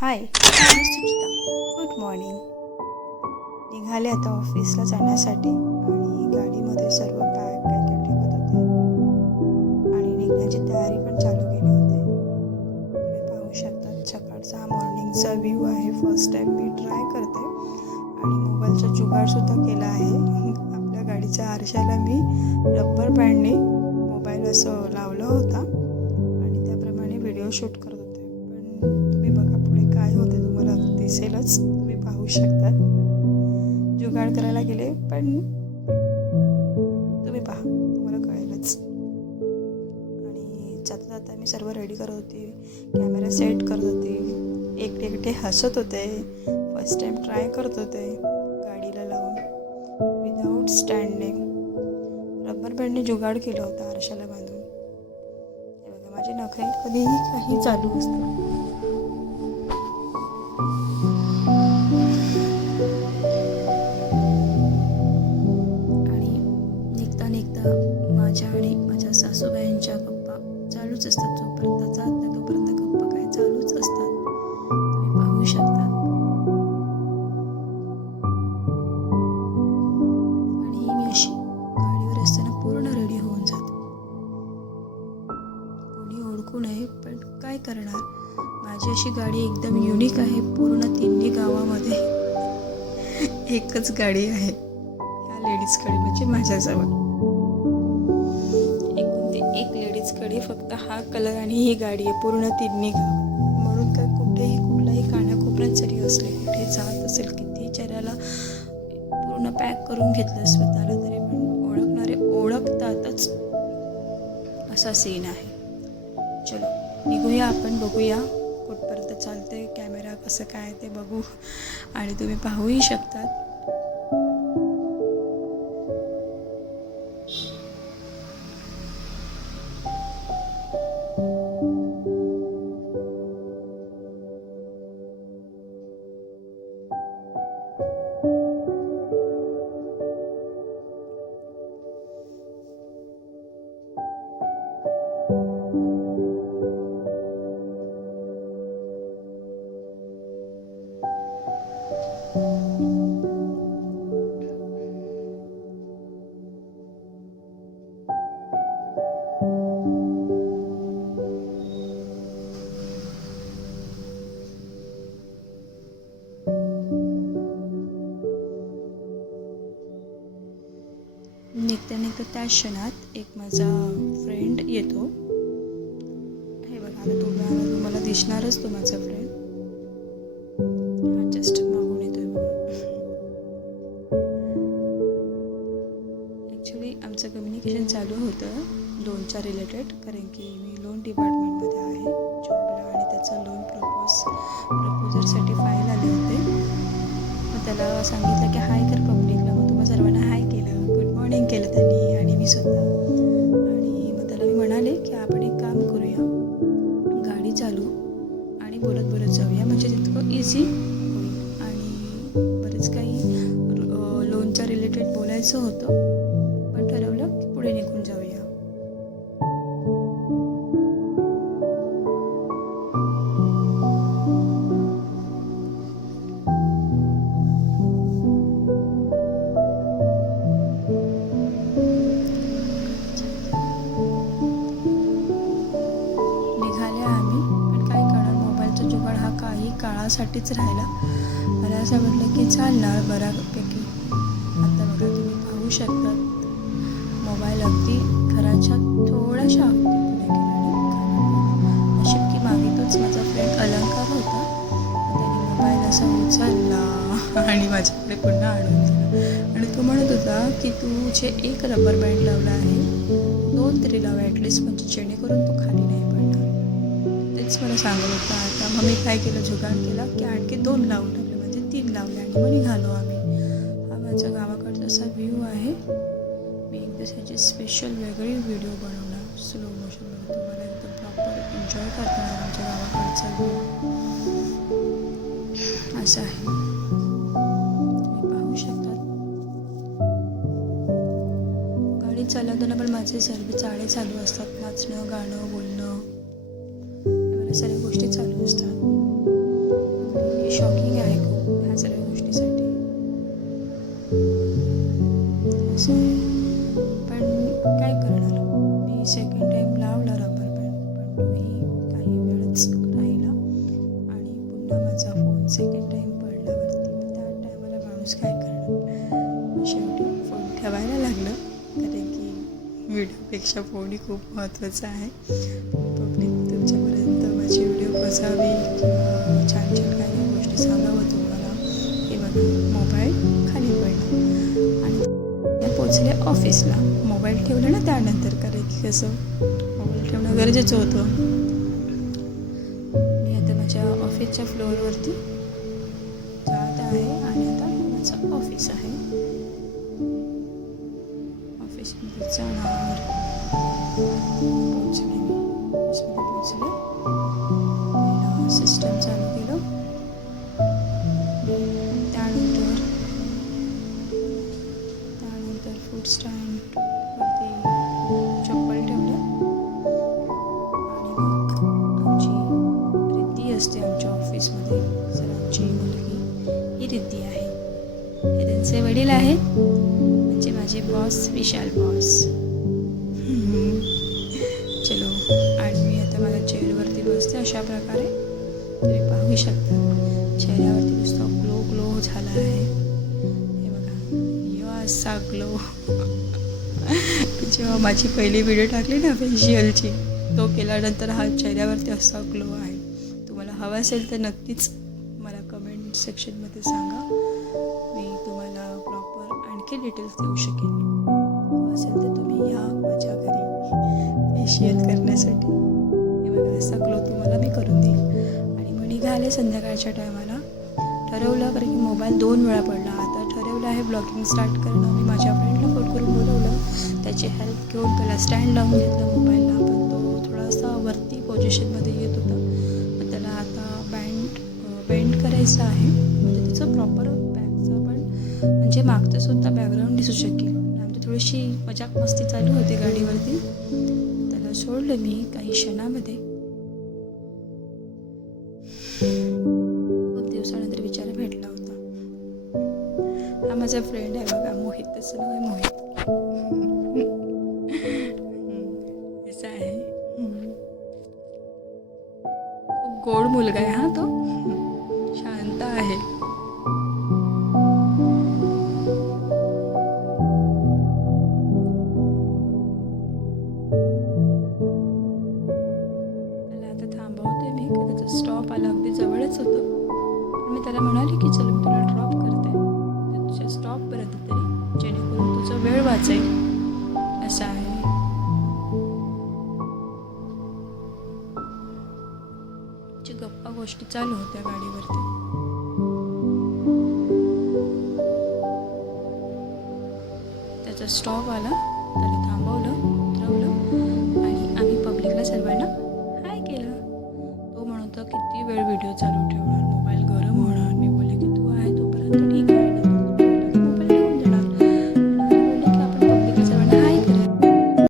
हाय, मी Suchita. Good morning. निघाले आता ऑफिसला जाण्यासाठी आणि गाडीमध्ये सर्व बॅग काय काय ठेवत होते आणि निघण्याची तयारी पण चालू केली होते. तुम्ही पाहू शकता सकाळचा हा मॉर्निंगचा व्ह्यू आहे. फर्स्ट टाईम मी ट्राय करते आणि मोबाईलचा जुगाडसुद्धा केला आहे. आपल्या गाडीच्या आरशाला मी रबर बँडने मोबाईल असं लावला होता आणि त्याप्रमाणे व्हिडिओ शूट करत होते. पण तुम्ही बघा पुढे काय होते तुम्हाला दिसेलच. तुम्ही पाहू शकता जुगाड करायला गेले पण तुम्ही पहा तुम्हाला कळेलच. आणि जाता जाता मी सर्व रेडी करत होती, कॅमेरा सेट करत होती, एकटे हसत होते. फर्स्ट टाईम ट्राय करत होते गाडीला लावून विदाऊट स्टँडिंग. रबर बँडने जुगाड केला होता आरशाला बांधून. हे बघा माझे नखरे कधीही काही चालू असतं. माझ्या आणि माझ्या सासूबाईंच्या गप्पा चालूच असतात. जोपर्यंत जात नाही तोपर्यंत गप्पा काय चालूच असतात. तुम्ही पाहू शकता. आणि मी अशी गाडीवर असताना पूर्ण रेडी होऊन जाते. कोणी ओळखू नये पण काय करणार, माझी अशी गाडी एकदम युनिक आहे. पूर्ण तिन्ही गावामध्ये एकच गाडी आहे ह्या लेडीजकडे, म्हणजे माझ्याजवळ एक लेडीजकडे फक्त हा कलर आणि ही गाडी आहे पूर्ण तिन्ही गाव. म्हणून काय कुठेही कुठलाही कानाकोपऱ्यात जरी असले, कुठे जात असेल, किती चेहऱ्याला पूर्ण पॅक करून घेतलं स्वतःला तरी पण ओळखणारे ओळखतातच असा सीन आहे. चलो निघूया आपण, बघूया कुठपर्यंत चालते, कॅमेरा कसं काय ते बघू आणि तुम्ही पाहूही शकतात. निघता त्या क्षणात एक माझा फ्रेंड येतो. हे बघा आता तुम्हाला दिसणारच तो माझा फ्रेंड. हा जस्ट मागून येतोय बघा. ॲक्च्युली आमचं कम्युनिकेशन चालू होतं लोनच्या रिलेटेड, कारण की मी लोन डिपार्टमेंटमध्ये आहे जॉबला आणि त्याचं लोन प्रपोजरसाठी फाईल आले होते. मग त्याला सांगितलं की हाय कर पब्लिकला. मग तुम्हाला सर्वांना हाय केलं, गुड मॉर्निंग केलं त्यांनी आणि मी सुद्धा. आणि मग त्याला मी म्हणाले की आपण एक काम करूया, गाडी चालू आणि बोलत बोलत जाऊया, म्हणजे तितकं इझी होईल. आणि बरेच काही लोनच्या रिलेटेड बोलायचं होतं पण ठरवलं की पुढे निघून जाऊया. काळासाठीच राहिला. मला असं वाटलं की चालणार बऱ्यापैकी. आता बघा तुम्ही पाहू शकता मोबाईल अगदी घराच्या थोड्याशा पुढे गेला. नशीब की मागे तोच माझा फ्रेंड अलंकार होता. त्याने मोबाईल असा उचलला आणि माझ्याकडे पुन्हा आणून दिला. आणि तो म्हणत होता की तू जे एक रबर बँड लावला आहे 2 तरी लावा ॲटलिस्ट, म्हणजे जेणेकरून तो खाली नाही पडणार. तेच मला सांगत होता. आता मग मी काय केलं, जुगाड केला की आणखी 2 लावून टाकले, म्हणजे 3 लावले आणि मग निघालो आम्ही. हा माझ्या गावाकडचा असा व्ह्यू आहे. मी एकदा त्याची स्पेशल वेगळी व्हिडिओ बनवणार स्लो मोशनमध्ये, तुम्हाला एकदम प्रॉपर एन्जॉय करता येणार. आमच्या गावाकडचा व्ह्यू असा आहे, तुम्ही पाहू शकता. गाडी चालवताना पण माझे सर्व चाळे चालू असतात, नाचणं, गाणं, बोलणं, सर्व गोष्टी चालू असतात. पुन्हा माझा फोन सेकंड टाईम पडल्यावरती मग त्या टायमाला माणूस काय करणार. शेवटी फोन ठेवायला लागलं, कारण की व्हिडिओपेक्षा फोनही खूप महत्त्वाचा आहे. पब्लिक तुमच्यापर्यंत माझी व्हिडिओ पोचावी किंवा छान छान काही गोष्टी सांगावं तुम्हाला, हे बघा मोबाईल खाली पडला आणि पोचले ऑफिसला. मोबाईल ठेवलं ना त्यानंतर, कारण की कसं मोबाईल ठेवणं गरजेचं होतं. मी आता माझ्या ऑफिसच्या फ्लोअरवरती जात आहे आणि आता माझं ऑफिस आहे. ऑफिसमध्ये जाणार. पोचले मी, ऑफिसमध्ये पोचले. पहिलं सिस्टम चालू केलं, त्यानंतर फूड स्टँडवरती चप्पल ठेवलं आणि मग आमची रिद्धी असते आमच्या ऑफिसमध्ये, सरांची मुलगी ही रिद्धी आहे. हे त्यांचे वडील आहेत, म्हणजे माझे बॉस विशाल बॉस. चलो, आणि मी आता माझ्या चेअरवरती बसते. अशा प्रकारे तुम्ही पाहू शकता चेहऱ्यावरती नुसता ग्लो ग्लो झाला आहे. हे बघा, यो असा ग्लो. जेव्हा माझी पहिली व्हिडिओ टाकली ना फेशियलची, तो केल्यानंतर हा चेहऱ्यावरती असा ग्लो आहे. तुम्हाला हवा असेल तर नक्कीच मला कमेंट सेक्शनमध्ये सांगा, मी तुम्हाला प्रॉपर आणखी डिटेल्स देऊ शकेन. हवं असेल तर तुम्ही या माझ्या घरी फेशियल करण्यासाठी. हे बघा, असा ग्लो तुम्हाला मी करून देईन. आणि मग निघाले संध्याकाळच्या टायमाला. ठरवलं, कारण की मोबाईल 2 वेळा पडला. आता ठरवलं आहे ब्लॉगिंग स्टार्ट करणं. मी माझ्या फ्रेंडला फोन करून बोलवलं, त्याची हेल्प घेऊन पहिला स्टँड लावून घेतला मोबाईलला, पण तो थोडासा वरती पोझिशनमध्ये येत होता. मग त्याला आता बेंड करायचं आहे, म्हणजे त्याचं प्रॉपर बॅगचं पण म्हणजे मागचं सुद्धा बॅकग्राऊंड दिसू शकेल. आमची थोडीशी मजाक मस्ती चालू होती गाडीवरती. त्याला सोडलं मी काही क्षणामध्ये. खूप दिवसानंतर बिचारा भेटला होता. हा माझा फ्रेंड आहे बघा, मोहित. त्याचं नाव आहे मोहित. असं आहे. खूप गोड मुलगा आहे हा तो, शांत आहे. त्याला आता थांबवते मी, की त्याचा स्टॉप आला अगदी जवळच होतं. मी त्याला म्हणाले की चल मी तुला ड्रॉप करते तुझ्या स्टॉपपर्यंत तरी, जेणेकरून तुझा वेळ वाचेल. असं आहे. गप्पा गोष्टी चालू होत्या गाडीवरती. त्याचा स्टॉप आला, त्याला थांबवलं, उतरवलं आणि आम्ही पब्लिकला सर्वांना हाय केलं. तो म्हणतो किती वेळ व्हिडिओ चालू ठेवणार, मोबाईल गरम होणार.